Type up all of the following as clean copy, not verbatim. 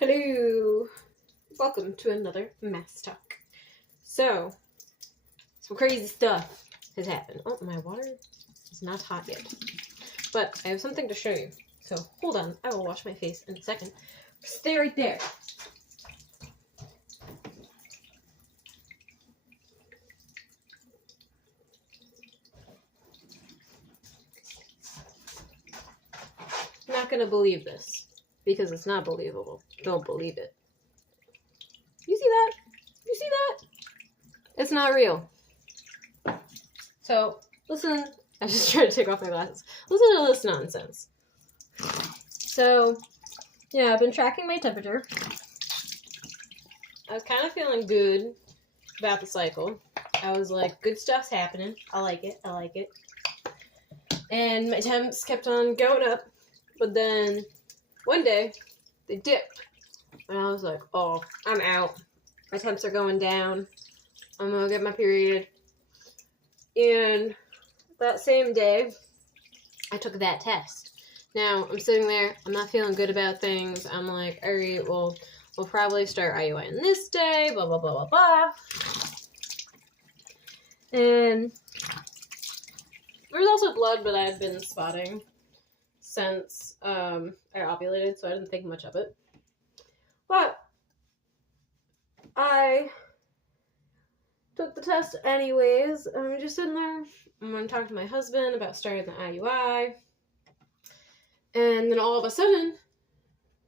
Hello, welcome to another Mass Talk. So, some crazy stuff has happened. Oh, my water is not hot yet. But I have something to show you. So, hold on, I will wash my face in a second. Stay right there. I'm not gonna believe this, because it's not believable. Don't believe it. You see that? You see that? It's not real. So, listen. I just tried to take off my glasses. Listen to this nonsense. So, yeah, I've been tracking my temperature. I was kind of feeling good about the cycle. I was like, good stuff's happening. I like it. I like it. And my temps kept on going up. But then, one day, they dipped. And I was like, oh, I'm out. My temps are going down. I'm gonna get my period. And that same day, I took that test. Now, I'm sitting there. I'm not feeling good about things. I'm like, all right, well, we'll probably start IUI on this day, blah, blah, blah, blah, blah. And there was also blood, but I had been spotting since I ovulated, so I didn't think much of it. But I took the test anyways, and I'm just sitting there. I'm going to talk to my husband about starting the IUI. And then all of a sudden,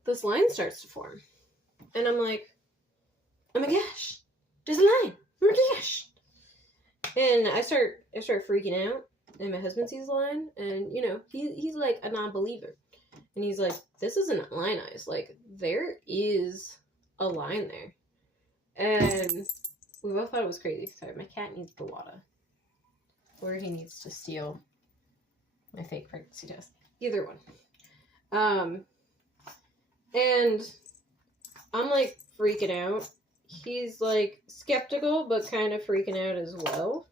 this line starts to form. And I'm like, oh my gosh, there's a line. Oh my gosh. And I start freaking out. And my husband sees the line. And, you know, he's like a non-believer. And he's like, this isn't lionized. Like, there is a line there. And we both thought it was crazy. Sorry, my cat needs the water. Or he needs to steal my fake pregnancy test. Either one. And I'm like freaking out. He's like skeptical, but kind of freaking out as well.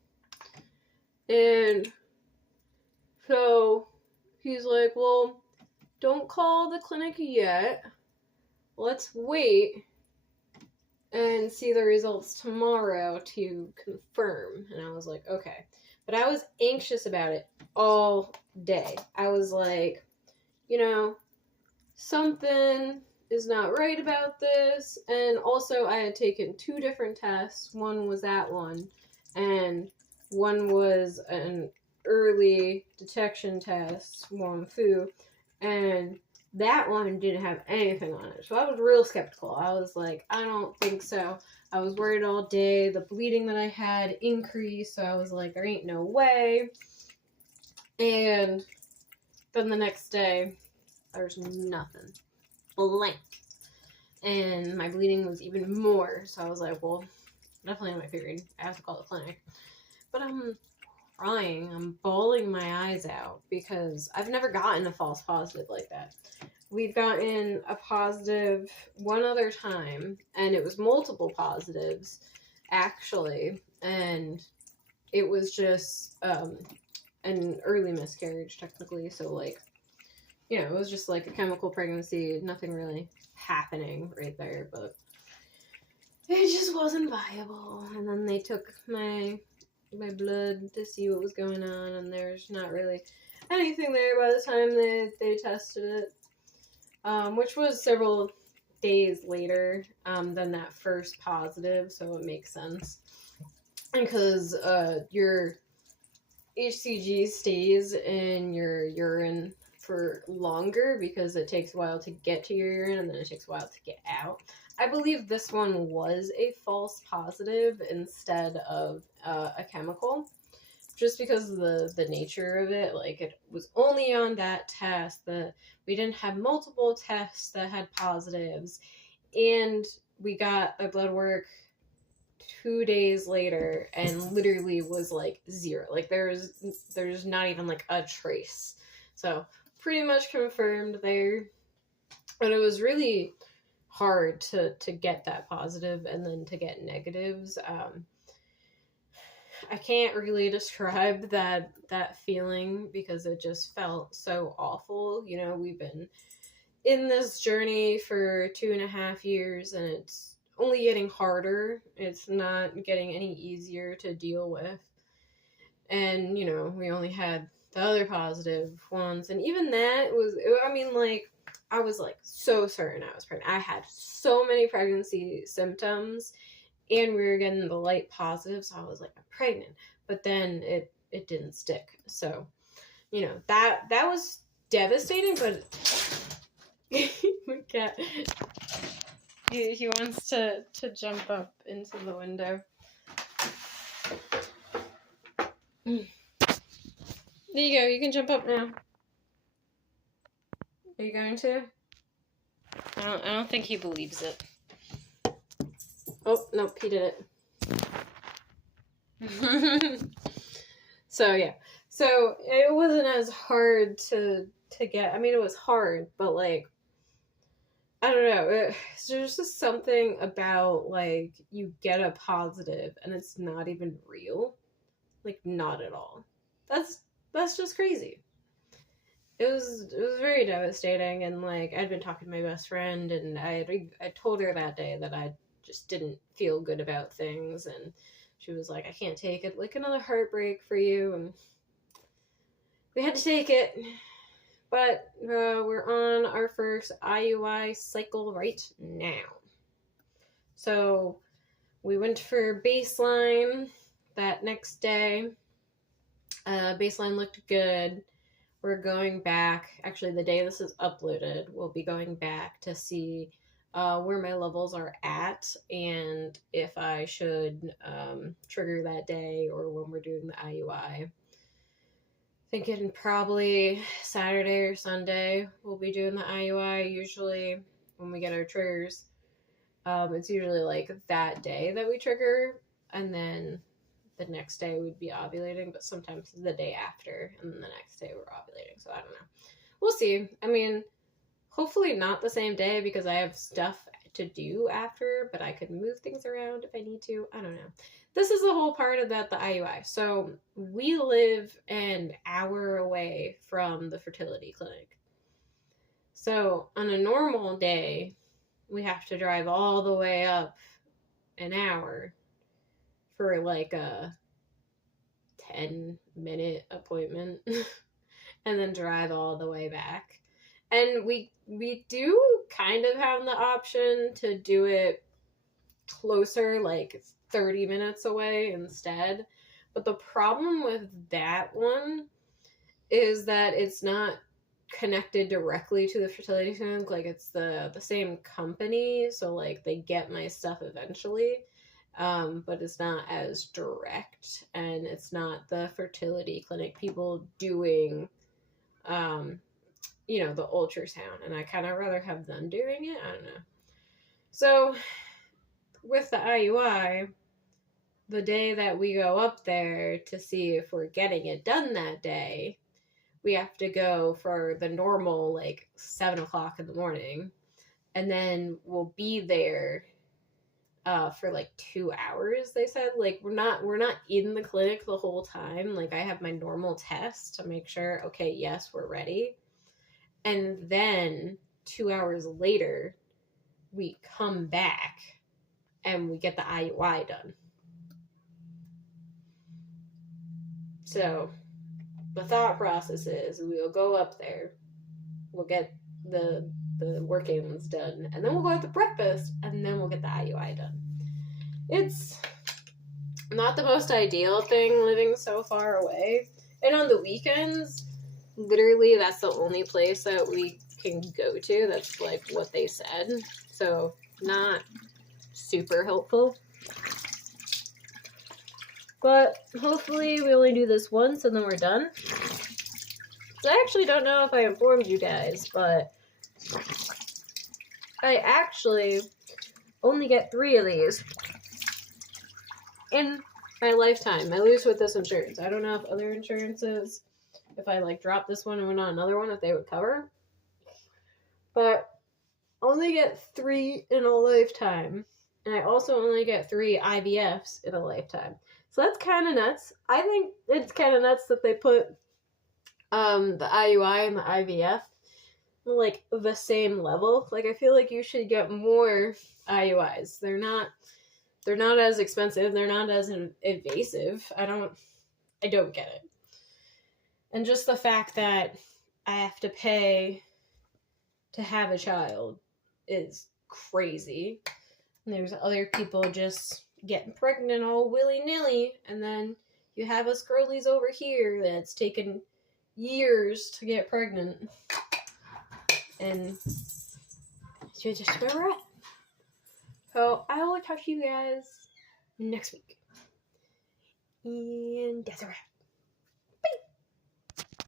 And so he's like, well, don't call the clinic yet. Let's wait and see the results tomorrow to confirm. And I was like, okay. But I was anxious about it all day. I was like, you know, something is not right about this. And also I had taken 2 different tests. One was that one, and one was an early detection test, WOMFU, and that one didn't have anything on it. So I was real skeptical. I was like, I don't think so. I was worried all day. The bleeding that I had increased, so I was like, there ain't no way. And then the next day, there's nothing. Blank. And my bleeding was even more, so I was like, well, definitely on my period. I have to call the clinic. But I'm crying. I'm bawling my eyes out because I've never gotten a false positive like that. We've gotten a positive one other time, and it was multiple positives, actually, and it was just an early miscarriage, technically, so, like, you know, it was just like a chemical pregnancy, nothing really happening right there, but it just wasn't viable. And then they took my blood to see what was going on, and there's not really anything there by the time they tested it, which was several days later than that first positive, so it makes sense. Because your HCG stays in your urine for longer because it takes a while to get to your urine and then it takes a while to get out. I believe this one was a false positive instead of a chemical, just because of the nature of it. Like, it was only on that test that we didn't have multiple tests that had positives, and we got the blood work 2 days later and literally was like 0. Like, there's not even like a trace. So pretty much confirmed there. But it was really hard to get that positive and then to get negatives. I can't really describe that feeling because it just felt so awful. You know, we've been in this journey for 2.5 years, and it's only getting harder. It's not getting any easier to deal with. And, you know, we only had the other positive ones. And even that was, I mean, like, I was, like, so certain I was pregnant. I had so many pregnancy symptoms, and we were getting the light positive, so I was like, I'm pregnant. But then it didn't stick. So, you know, that was devastating, but my cat, he wants to jump up into the window. There you go, you can jump up now. Are you going to? I don't think he believes it. Oh, nope, he did it. So, yeah. So, it wasn't as hard to get. I mean, it was hard, but, like, I don't know. There's just something about, like, you get a positive and it's not even real. Like, not at all. That's just crazy. It was very devastating, and, like, I'd been talking to my best friend, and I told her that day that I just didn't feel good about things, and she was like, I can't take it, like, another heartbreak for you, and we had to take it. But we're on our first IUI cycle right now. So we went for baseline that next day. Baseline looked good. We're going back. Actually, the day this is uploaded, we'll be going back to see where my levels are at and if I should trigger that day or when we're doing the IUI. Thinking probably Saturday or Sunday we'll be doing the IUI. Usually when we get our triggers, it's usually like that day that we trigger, and then the next day we'd be ovulating, but sometimes the day after, and then the next day we're ovulating. So I don't know. We'll see. I mean, hopefully not the same day because I have stuff to do after, but I could move things around if I need to. I don't know. This is the whole part about the IUI. So we live an hour away from the fertility clinic. So on a normal day, we have to drive all the way up an hour for like a 10-minute appointment and then drive all the way back. And we do kind of have the option to do it closer, like 30 minutes away instead. But the problem with that one is that it's not connected directly to the fertility clinic. Like, it's the same company, so like they get my stuff eventually. But it's not as direct, and it's not the fertility clinic people doing, you know, the ultrasound, and I kind of rather have them doing it. I don't know. So with the IUI, the day that we go up there to see if we're getting it done that day, we have to go for the normal, like, 7 o'clock in the morning, and then we'll be there for like 2 hours, they said. Like, we're not in the clinic the whole time. Like, I have my normal test to make sure, okay, yes, we're ready. And then 2 hours later, we come back and we get the IUI done. So the thought process is we'll go up there, we'll get the workings done, and then we'll go out to breakfast, and then we'll get the IUI done. It's not the most ideal thing living so far away. And on the weekends, literally that's the only place that we can go to. That's like what they said. So not super helpful. But hopefully we only do this once and then we're done. So I actually don't know if I informed you guys, but I actually only get 3 of these in my lifetime. I lose with this insurance. I don't know if other insurances, if I like drop this one and went on another one, if they would cover. But only get 3 in a lifetime. And I also only get 3 IVFs in a lifetime. So that's kind of nuts. I think it's kind of nuts that they put the IUI and the IVF like the same level. Like I feel like you should get more IUIs. They're not as expensive. They're not as invasive. I don't get it. And just the fact that I have to pay to have a child is crazy. And there's other people just getting pregnant all willy-nilly, and then you have us girlies over here that's taken years to get pregnant. And it's just where we're at. So I will talk to you guys next week. And that's a wrap.